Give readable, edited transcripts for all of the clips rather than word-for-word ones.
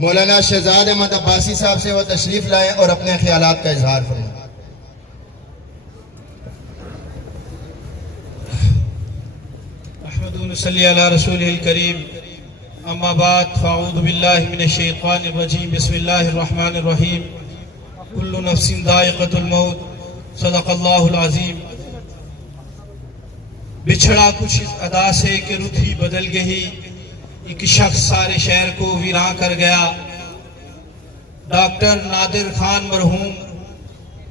مولانا شہزاد احمد عباسی صاحب سے وہ تشریف لائیں اور اپنے خیالات کا اظہار فرمائیں۔ احمد صلی علی رسول الکریم، اما بعد فاعوذ باللہ من الشیطان الرجیم، بسم اللہ الرحمن الرحیم، کل نفس ذائقۃ الموت، صدق اللہ العظیم۔ بچھڑا کچھ اس ادا سے کہ رت ہی بدل گئی، ایک شخص سارے شہر کو ویراں کر گیا۔ ڈاکٹر نادر خان مرحوم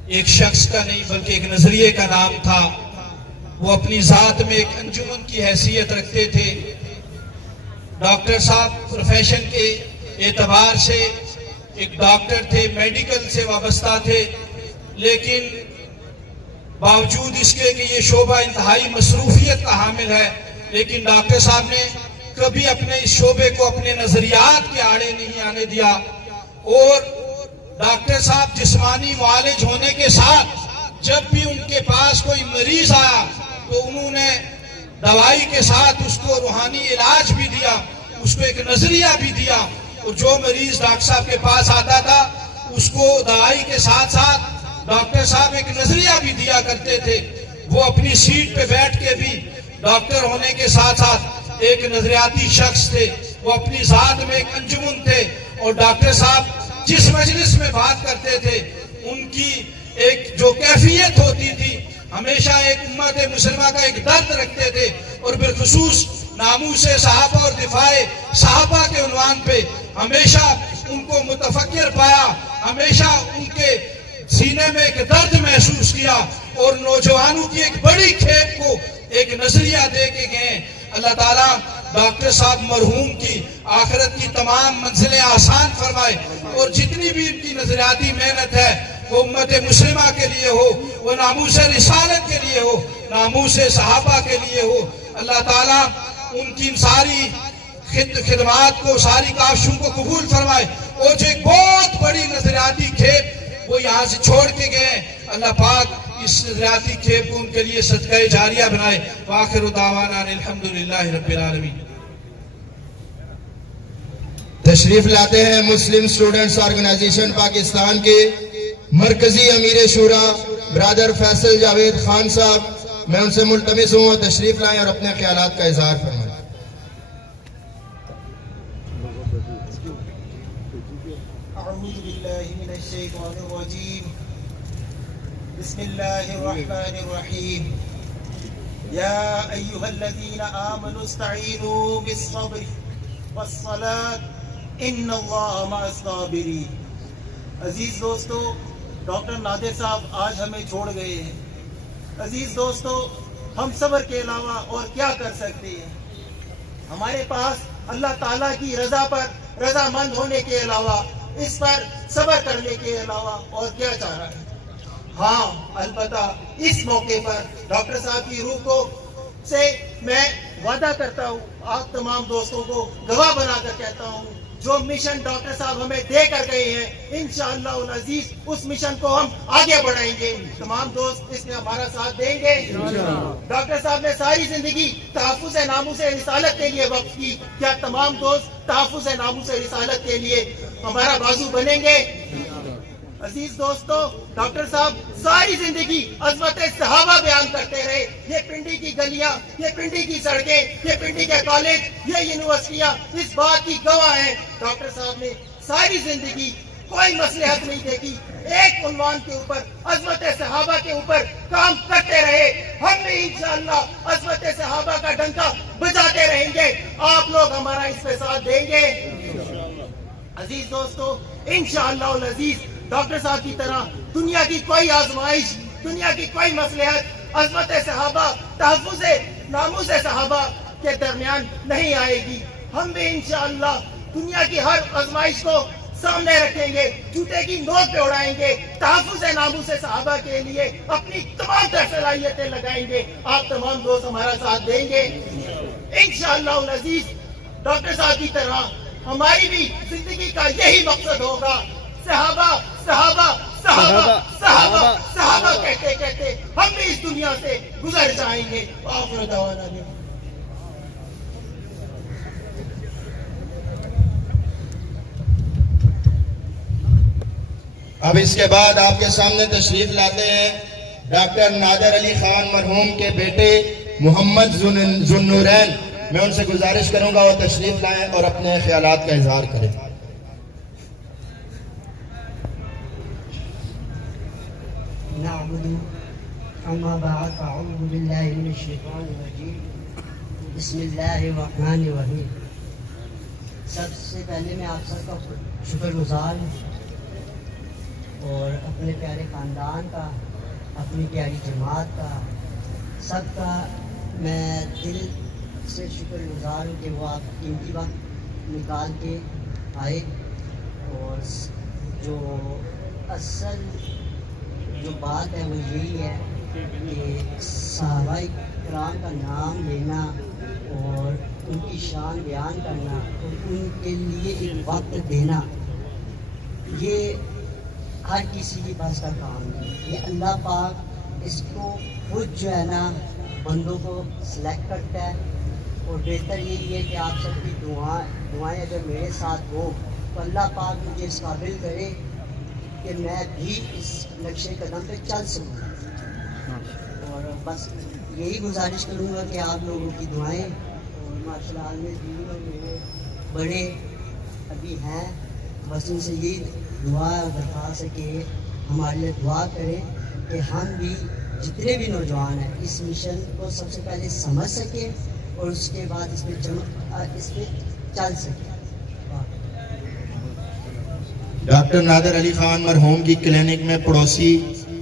ایک شخص کا نہیں بلکہ ایک نظریے کا نام تھا۔ وہ اپنی ذات میں ایک انجمن کی حیثیت رکھتے تھے۔ ڈاکٹر صاحب پروفیشن کے اعتبار سے ایک ڈاکٹر تھے، میڈیکل سے وابستہ تھے، لیکن باوجود اس کے کہ یہ شعبہ انتہائی مصروفیت کا حامل ہے، لیکن ڈاکٹر صاحب نے کبھی اپنے اس شعبے کو اپنے نظریات کے آڑے نہیں آنے دیا۔ اور ڈاکٹر صاحب جسمانی معالج ہونے کے ساتھ جب بھی ان کے پاس کوئی مریض آیا تو انہوں نے دوائی کے ساتھ اس کو روحانی علاج بھی دیا، اس کو ایک نظریہ بھی دیا۔ اور جو مریض ڈاکٹر صاحب کے پاس آتا تھا اس کو دوائی کے ساتھ ساتھ ڈاکٹر صاحب ایک نظریہ بھی دیا کرتے تھے۔ وہ اپنی سیٹ پہ بیٹھ کے بھی ڈاکٹر ہونے کے ساتھ ساتھ ایک نظریاتی شخص تھے۔ وہ اپنی ذات میں ایک انجمن تھے، اور ڈاکٹر صاحب جس مجلس میں بات کرتے تھے ان کی ایک جو کیفیت ہوتی تھی، ہمیشہ ایک امت مسلمہ کا ایک درد رکھتے تھے، اور بالخصوص ناموس صحابہ اور دفاع صحابہ کے عنوان پہ ہمیشہ ان کو متفکر پایا، ہمیشہ ان کے سینے میں ایک درد محسوس کیا، اور نوجوانوں کی ایک بڑی کھیپ کو ایک نظریہ دے کے گئے۔ اللہ تعالیٰ ڈاکٹر صاحب مرحوم کی آخرت کی تمام منزلیں آسان فرمائے، اور جتنی بھی ان کی نظریاتی محنت ہے وہ امت مسلمہ کے لیے ہو، وہ ناموس رسالت کے لیے ہو، ناموس صحابہ کے لیے ہو۔ اللہ تعالیٰ ان کی ساری خدمات کو، ساری کاوشوں کو قبول فرمائے، اور جو ایک بہت بڑی نظریاتی کھیپ وہ یہاں سے چھوڑ کے گئے، اللہ پاک اس نظریاتی کھیپ کو ان کے لیے صدقہ جاریہ بنائے۔ وآخر دعوانا الحمدللہ رب العالمین۔ تشریف لاتے ہیں مسلم اسٹوڈنٹس آرگنائزیشن پاکستان کے مرکزی امیر شورا برادر فیصل جاوید خان صاحب، میں ان سے ملتمس ہوں تشریف لائیں اور اپنے خیالات کا اظہار فرمائیں۔ اعوذ باللہ من الشیطان الرجیم، بسم اللہ الرحمن الرحیم۔ یا ایہا الذین آمنوا استعینوا بالصبر والصلاة ان اللہ مع الصابرین۔ عزیز دوستو، ڈاکٹر نادر صاحب آج ہمیں چھوڑ گئے ہیں۔ عزیز دوستو، ہم صبر کے علاوہ اور کیا کر سکتے ہیں؟ ہمارے پاس اللہ تعالیٰ کی رضا پر رضا مند ہونے کے علاوہ، اس پر صبر کرنے کے علاوہ اور کیا چاہ رہا ہے؟ ہاں، البتہ اس موقع پر ڈاکٹر صاحب کی روح کو سے میں وعدہ کرتا ہوں، آپ تمام دوستوں کو گواہ بنا کر کہتا ہوں، جو مشن ڈاکٹر صاحب ہمیں دے کر گئے ہیں انشاءاللہ العزیز اس مشن کو ہم آگے بڑھائیں گے۔ تمام دوست اس میں ہمارا ساتھ دیں گے۔ ڈاکٹر صاحب نے ساری زندگی تحفظ ناموس رسالت کے لیے وقف کی، کیا تمام دوست تحفظ ناموس رسالت کے لیے ہمارا بازو بنیں گے؟ عزیز دوستو، ڈاکٹر صاحب ساری زندگی عظمت صحابہ بیان کرتے رہے۔ یہ پنڈی کی گلیاں، یہ پنڈی کی سڑکیں، یہ پنڈی کے کالج، یہ یونیورسٹیاں اس بات کی گواہ ہیں۔ ڈاکٹر صاحب نے ساری زندگی کوئی مصلحت نہیں دیکھی، ایک عنوان کے اوپر، عظمت صحابہ کے اوپر کام کرتے رہے۔ ہم بھی انشاءاللہ عظمت صحابہ کا ڈنکا بجاتے رہیں گے، آپ لوگ ہمارا اس پہ ساتھ دیں گے۔ عزیز دوستو، انشاءاللہ العزیز ڈاکٹر صاحب کی طرح دنیا کی کوئی آزمائش، دنیا کی کوئی مصلحت عظمت صحابہ، تحفظ ناموس صحابہ کے درمیان نہیں آئے گی۔ ہم بھی انشاءاللہ دنیا کی ہر آزمائش کو سامنے رکھیں گے، جوتے کی نوک پہ اڑائیں گے، تحفظ ناموس صحابہ کے لیے اپنی تمام تر صلاحیتیں لگائیں گے۔ آپ تمام دوست ہمارا ساتھ دیں گے انشاءاللہ العزیز۔ ڈاکٹر صاحب کی طرح ہماری بھی زندگی کا یہی مقصد ہوگا، صحابہ صحابہ صحابہ صحابہ صحابہ کہتے کہتے ہم بھی اس دنیا سے گزر جائیں گے۔ آخر دعوانا اب اس کے بعد آپ کے سامنے تشریف لاتے ہیں ڈاکٹر نادر علی خان مرحوم کے بیٹے محمد ذوالنورین. میں ان سے گزارش کروں گا وہ تشریف لائیں اور اپنے خیالات کا اظہار کریں. نعبد اما بعد اعوذ باللہ من الشیطان الرجیم بسم اللہ الرحمن الرحیم. سب سے پہلے میں آپ سب کا شکر گزار ہوں اور اپنے پیارے خاندان کا، اپنی پیاری جماعت کا، سب کا میں دل سے شکر گزار ہوں کہ وہ آپ قیمتی وقت نکال کے آئے. اور جو اصل جو بات ہے وہ یہی ہے کہ صحابہ کرام کا نام لینا اور ان کی شان بیان کرنا اور ان کے لیے ایک وقت دینا، یہ ہر کسی کی بس کا کام نہیں. یہ اللہ پاک اس کو خود جو ہے نا بندوں کو سلیکٹ کرتا ہے. اور بہتر یہی ہے کہ آپ سب کی دعائیں اگر میرے ساتھ ہوں تو اللہ پاک مجھے اس قابل کرے کہ میں بھی اس نقش قدم پہ چل سکوں. اور بس یہی گزارش کروں گا کہ آپ لوگوں کی دعائیں، اور ماشاء اللہ عالم دین اور میرے بڑے ابھی ہیں، بس ان سے یہی دعا اور درخواست ہے کہ ہمارے لیے دعا کریں کہ ہم بھی جتنے بھی نوجوان ہیں اس مشن کو سب سے پہلے سمجھ سکیں اور اس کے بعد اس پہ چل سکیں. ڈاکٹر نادر علی خان مرحوم کی کلینک میں پڑوسی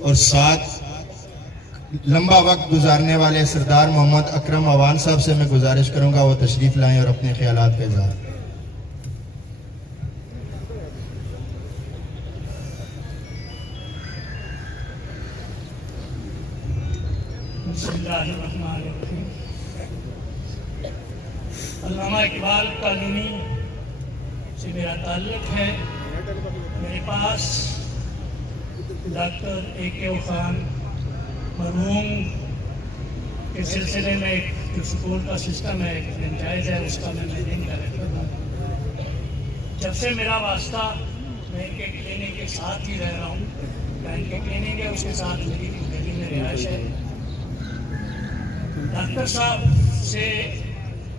اور ساتھ لمبا وقت گزارنے والے سردار محمد اکرم عوان صاحب سے میں گزارش کروں گا وہ تشریف لائیں اور اپنے خیالات کا اظہار. بسم اللہ الرحمن الرحیم. علامہ اقبال کالونی سے میرا تعلق ہے. میرے پاس ڈاکٹر اے کے خان مرحوم کے سلسلے میں ایک جو سکول کا سسٹم ہے، ایک فرنچائز ہے، اس کا میں مینیجنگ ڈائریکٹر ہوں. جب سے میرا واسطہ، میں ان کے کلینک کے ساتھ ہی رہ رہا ہوں. ان کے کلینک ہے، اس کے ساتھ میری دہلی میں رہائش ہے. ڈاکٹر صاحب سے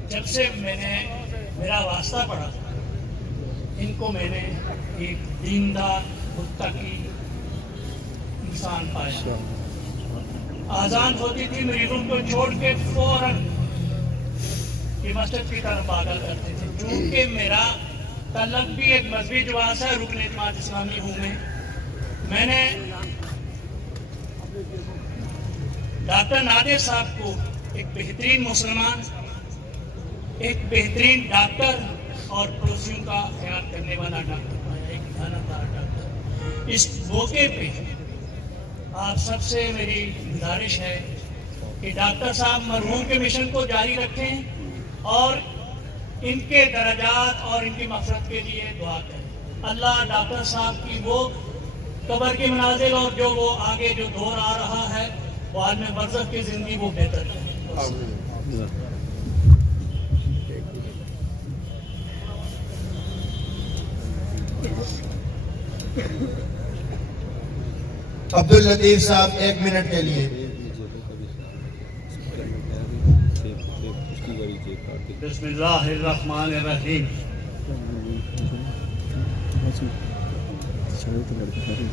جب سے میں نے میرا واسطہ پڑھا، ان کو میں نے ایک دیندار متقی انسان پایا. آزان ہوتی تھی مریضوں کو چھوڑ کے فوراً یہ مسجد کی طرف بھاگا کرتے تھے. چونکہ میرا تعلق بھی ایک مذہبی جواز ہے، رکن اعتماد اسلامی ہوں میں نے ڈاکٹر نادر صاحب کو ایک بہترین مسلمان، ایک بہترین ڈاکٹر اور پڑوسیوں کا خیال کرنے والا ڈاکٹر پایا، ایک دیانتدار ڈاکٹر. اس موقع پہ آپ سب سے میری گزارش ہے کہ ڈاکٹر صاحب مرحوم کے مشن کو جاری رکھیں اور ان کے درجات اور ان کی مغفرت کے لیے دعا کریں. اللہ ڈاکٹر صاحب کی وہ قبر کے منازل اور جو وہ آگے جو دور آ رہا ہے وہ عالم برزخ کی زندگی وہ بہتر کرے. عبداللطیف صاحب 1 منٹ کے لیے. بسم اللہ الرحمن الرحیم.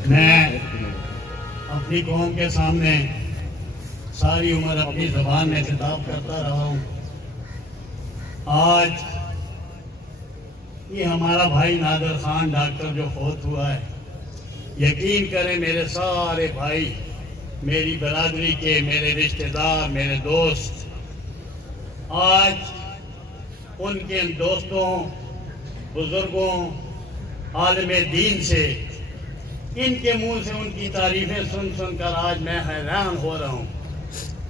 میں اپنی قوم کے سامنے ساری عمر اپنی زبان میں خطاب کرتا رہا ہوں. آج یہ ہمارا بھائی نادر خان ڈاکٹر جو فوت ہوا ہے، یقین کریں میرے سارے بھائی، میری برادری کے، میرے رشتہ دار، میرے دوست، آج ان کے دوستوں، بزرگوں، عالم دین سے، ان کے منہ سے ان کی تعریفیں سن سن کر آج میں حیران ہو رہا ہوں.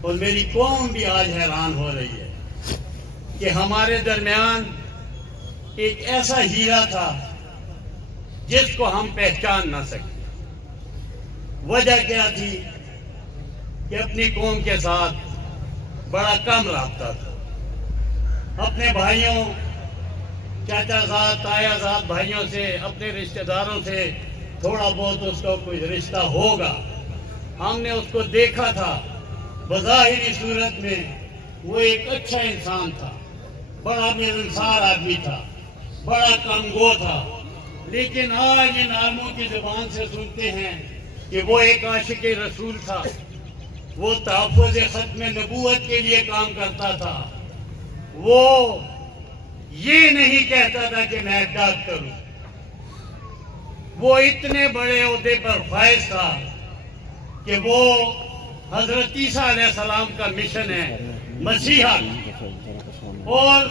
اور میری قوم بھی آج حیران ہو رہی ہے کہ ہمارے درمیان ایک ایسا ہیرا تھا جس کو ہم پہچان نہ سکے. وجہ کیا تھی کہ اپنی قوم کے ساتھ بڑا کم رابطہ تھا. اپنے بھائیوں، چاچا زاد، تایا زاد بھائیوں سے، اپنے رشتہ داروں سے تھوڑا بہت اس کا کوئی رشتہ ہوگا. ہم نے اس کو دیکھا تھا بظاہری صورت میں وہ ایک اچھا انسان تھا, بڑا ملنسار آدمی تھا, بڑا کمگو تھا, لیکن آج ان عالموں کی زبان سے سنتے ہیں کہ وہ ایک عاشق رسول تھا, وہ تحفظ ختم نبوت کے لیے کام کرتا تھا, وہ یہ نہیں کہتا تھا کہ میں ڈاکٹر ہوں. وہ اتنے بڑے عہدے پر فائز تھا کہ وہ حضرت عیسیٰ علیہ السلام کا مشن ہے مسیحا, اور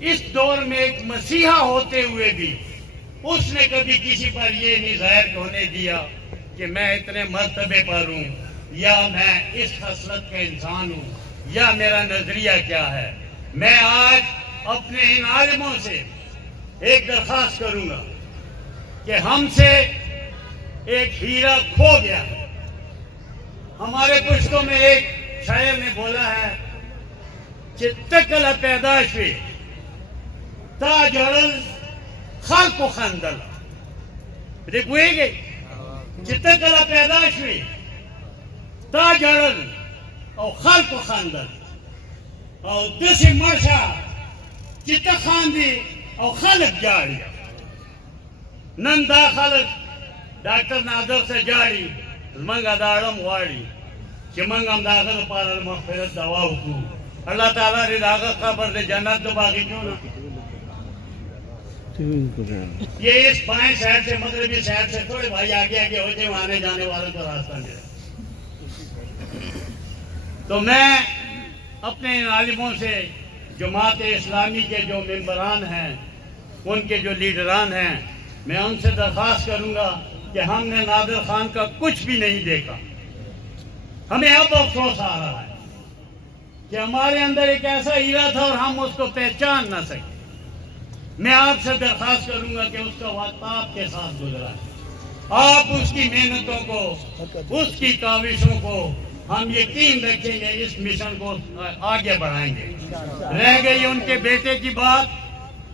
اس دور میں ایک مسیحا ہوتے ہوئے بھی اس نے کبھی کسی پر یہ نہیں ظاہر ہونے دیا کہ میں اتنے مرتبے پر ہوں, یا میں اس خصلت کا انسان ہوں, یا میرا نظریہ کیا ہے. میں آج اپنے ان عالموں سے ایک درخواست کروں گا کہ ہم سے ایک ہیرا کھو گیا. ہمارے پشتوں میں ایک شاعر نے بولا ہے, چتکل پیدائشی تا جڑل خلق و خندل. دیکھوئے گے چتکل پیدائشی تا جڑل او خلق و خندل او دسی مرشا چتا خاندی او خلق جاڑی. نن دا خلق ڈاکٹر نادر سے جاڑی منگا داڑم واڑی کہ منگم داغر پارل مغفرت دوا ہوکو. اللہ تعالیٰ ری داغر قبر دے جنت دو باقی کیوں نا. یہ اس بائیں سائڈ سے مغربی سائڈ سے تھوڑے بھائی آگے آگے ہوتے ہیں, آنے جانے والوں کو راستہ ملے. تو میں اپنے ان عالموں سے جماعت اسلامی کے جو ممبران ہیں, ان کے جو لیڈران ہیں, میں ان سے درخواست کروں گا کہ ہم نے نادر خان کا کچھ بھی نہیں دیکھا. ہمیں اب افسوس آ رہا ہے کہ ہمارے اندر ایک ایسا ہیرا تھا اور ہم اس کو پہچان نہ سکے. میں آپ سے درخواست کروں گا کہ اس کا وقت آپ کے ساتھ گزرا ہے. آپ اس کی محنتوں کو, اس کی کاوشوں کو ہم یقین رکھیں گے, اس مشن کو آگے بڑھائیں گے. رہ گئی ان کے بیٹے کی بات,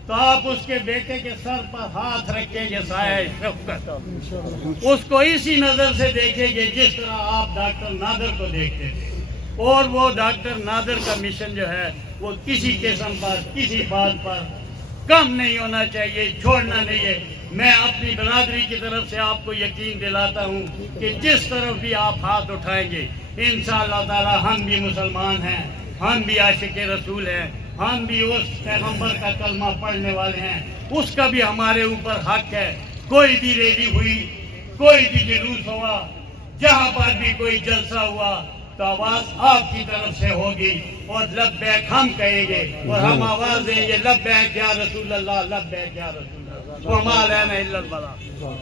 تو آپ اس کے بیٹے کے سر پر ہاتھ رکھیں گے سایہ شفقت, اس کو اسی نظر سے دیکھیں گے جس طرح آپ ڈاکٹر نادر کو دیکھتے تھے. اور وہ ڈاکٹر نادر کا مشن جو ہے وہ کسی قسم پر, کسی بات پر کم نہیں ہونا چاہیے, چھوڑنا نہیں ہے. میں اپنی برادری کی طرف سے آپ کو یقین دلاتا ہوں کہ جس طرف بھی آپ ہاتھ اٹھائیں گے انشاءاللہ تعالی ہم بھی مسلمان ہیں, ہم بھی عاشق رسول ہیں, ہم بھی اس پیغمبر کا کلمہ پڑھنے والے ہیں, اس کا بھی ہمارے اوپر حق ہے. کوئی بھی ریلی ہوئی, کوئی بھی جلوس ہوا, جہاں پر بھی کوئی جلسہ ہوا تو آواز آپ کی طرف سے ہوگی اور لبیک ہم کہیں گے, اور ہم آواز دیں گے لبیک یا رسول اللہ, لبیک یا رسول اللہ, وما علینا الا البلاغ.